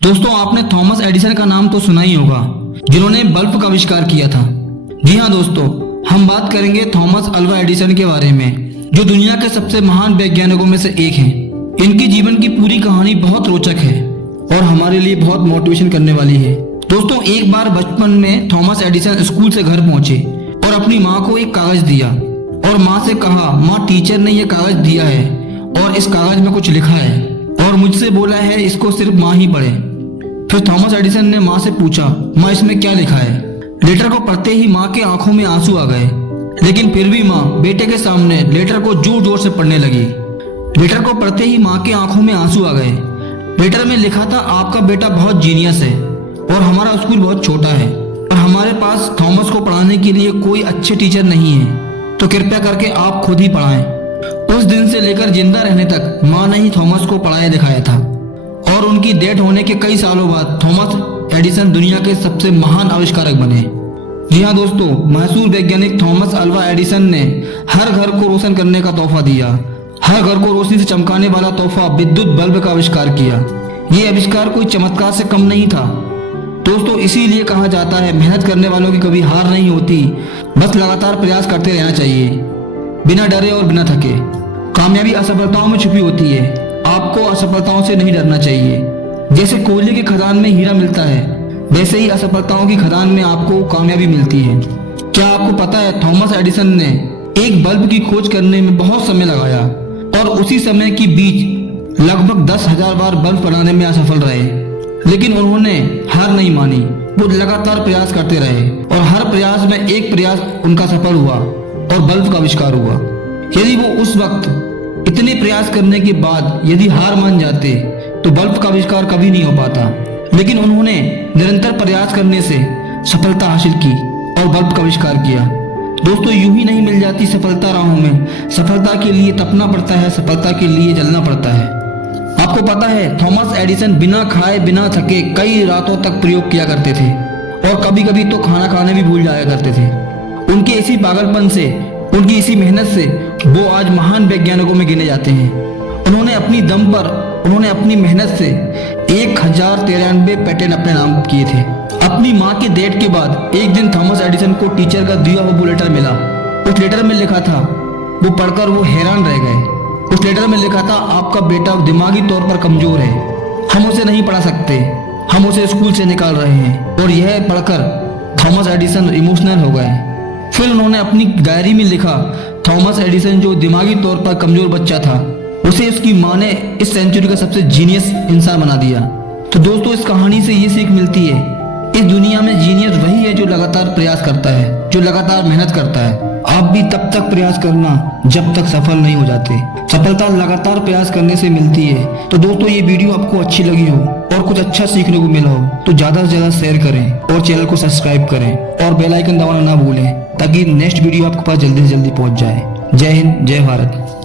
दोस्तों, आपने Thomas Edison का नाम तो सुना ही होगा, जिन्होंने बल्ब का आविष्कार किया था। जी हाँ दोस्तों, हम बात करेंगे थॉमस अल्वा एडिसन के बारे में, जो दुनिया के सबसे महान वैज्ञानिकों में से एक हैं। इनकी जीवन की पूरी कहानी बहुत रोचक है और हमारे लिए बहुत मोटिवेशन करने वाली है। दोस्तों, एक बार बचपन में थॉमस एडिसन स्कूल से घर पहुंचे और अपनी माँ को एक कागज दिया और माँ से कहा, माँ टीचर ने ये कागज दिया है और इस कागज में कुछ लिखा है और मुझसे बोला है इसको सिर्फ माँ ही पढ़े। फिर थॉमस एडिसन ने माँ से पूछा, माँ इसमें क्या लिखा है? लेटर को पढ़ते ही माँ के आंखों में आंसू आ गए, लेकिन फिर भी माँ बेटे के सामने लेटर को जोर जोर से पढ़ने लगी। लेटर को पढ़ते ही माँ के आंखों में आंसू आ गए। लेटर में लिखा था, आपका बेटा बहुत जीनियस है और हमारा स्कूल बहुत छोटा है और हमारे पास थॉमस को पढ़ाने के लिए कोई अच्छे टीचर नहीं है, तो कृपया करके आप खुद ही पढ़ाएं। उस दिन से लेकर जिंदा रहने तक माँ ने ही थॉमस को पढ़ाया दिखाया था और उनकी डेथ होने के कई सालों बाद थॉमस एडिसन दुनिया के सबसे महान आविष्कारक बने। जी हाँ दोस्तों, मशहूर वैज्ञानिक थॉमस अल्वा एडिसन ने हर घर को रोशन करने का तोहफा दिया। हर घर को रोशनी से चमकाने वाला तोहफा विद्युत बल्ब का आविष्कार किया। ये आविष्कार कोई चमत्कार से कम नहीं था दोस्तों। इसीलिए कहा जाता है, मेहनत करने वालों की कभी हार नहीं होती, बस लगातार प्रयास करते रहना चाहिए, बिना डरे और बिना थके। कामयाबी असफलताओं में छुपी होती है, आपको असफलताओं से नहीं डरना चाहिए। जैसे कोयले की खदान में हीरा मिलता है, वैसे ही असफलताओं की खदान में आपको कामयाबी मिलती है। क्या आपको पता है, थॉमस एडिसन ने एक बल्ब की खोज करने में बहुत समय लगाया और उसी समय के बीच लगभग 10,000 बार बल्ब बनाने में असफल रहे, लेकिन उन्होंने हार नहीं मानी। वो लगातार प्रयास करते रहे और हर प्रयास में एक प्रयास उनका सफल हुआ और बल्ब का आविष्कार हुआ। यदि वो उस वक्त इतने प्रयास करने के बाद यदि हार मान जाते तो बल्ब का आविष्कार कभी नहीं हो पाता, लेकिन उन्होंने निरंतर प्रयास करने से सफलता हासिल की और बल्ब का आविष्कार किया। दोस्तों, यूं ही नहीं मिल जाती सफलता राहों में, सफलता के लिए तपना पड़ता है, सफलता के लिए जलना पड़ता है। आपको पता है, थॉमस एडिसन बिना खाए बिना थके कई रातों तक प्रयोग किया करते थे और कभी कभी तो खाना खाने भी भूल जाया करते थे। उनके इसी पागलपन से, उनकी इसी मेहनत से वो आज महान वैज्ञानिकों में गिने जाते हैं। उन्होंने अपनी दम पर, उन्होंने अपनी मेहनत से 1093 पेटेंट अपने नाम किए थे। अपनी माँ के डेथ के बाद एक दिन थॉमस एडिसन को टीचर का दिया हुआ लेटर मिला। उस लेटर में लिखा था, वो पढ़कर वो हैरान रह गए। उस लेटर में लिखा था, आपका बेटा दिमागी तौर पर कमजोर है, हम उसे नहीं पढ़ा सकते, हम उसे स्कूल से निकाल रहे हैं। और यह पढ़कर थॉमस एडिसन इमोशनल हो गए। फिर उन्होंने अपनी डायरी में लिखा, थॉमस एडिसन जो दिमागी तौर पर कमजोर बच्चा था, उसे उसकी माँ ने इस सेंचुरी का सबसे जीनियस इंसान बना दिया। तो दोस्तों, इस कहानी से ये सीख मिलती है, इस दुनिया में जीनियस वही है जो लगातार प्रयास करता है, जो लगातार मेहनत करता है। आप भी तब तक प्रयास करना जब तक सफल नहीं हो जाते। सफलता लगातार प्रयास करने से मिलती है। तो दोस्तों, ये वीडियो आपको अच्छी लगी हो और कुछ अच्छा सीखने को मिला हो तो ज्यादा से ज्यादा शेयर करें और चैनल को सब्सक्राइब करें और बेल आइकन दबाना ना भूलें, ताकि नेक्स्ट वीडियो आपके पास जल्दी से जल्दी पहुंच जाए। जय हिंद, जय भारत।